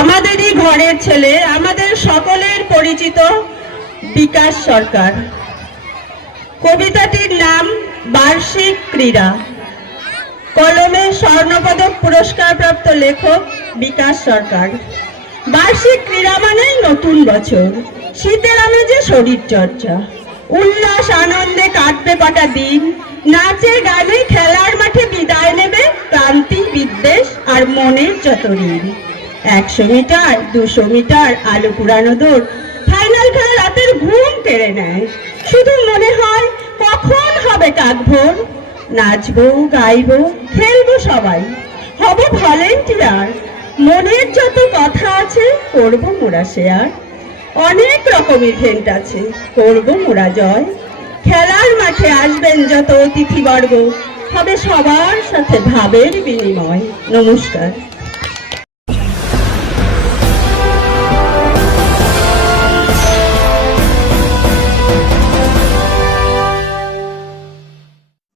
আমাদেরই ঘরের ছেলে, আমাদের সকলের পরিচিত বিকাশ সরকার। কবিতাটির নাম বার্ষিক ক্রীড়া। কলমে স্বর্ণপদক পুরস্কারপ্রাপ্ত লেখক বিকাশ সরকার। বার্ষিক ক্রীড়া মানেই নতুন বছর। শীতের আমেজে শরীর চর্চা। উল্লাস, আনন্দে কাটবে কটা দিন। নাচে, গানে, খেলার মাঠে বিদায় নেবে ক্রান্তি, বিদ্বেষ আর মনের যত ঋণ। একশো মিটার, দুশো মিটার, আলু পুরানো দৌড় ফাইনাল খেলা রাতের ঘুম কেড়ে নেয়। শুধু মনে হয়, কখন হবে কাক ভোর? নাচবো, গাইবো, খেলব সবাই। হব ভলেন্টিয়ার। মনের যত কথা আছে, করব মোরা শেয়ার। অনেক রকম ইভেন্ট আছে, করব মোরা জয়। খেলার মাঠে আসবেন যত অতিথিবর্গ, হবে সবার সাথে ভাবের বিনিময়। নমস্কার।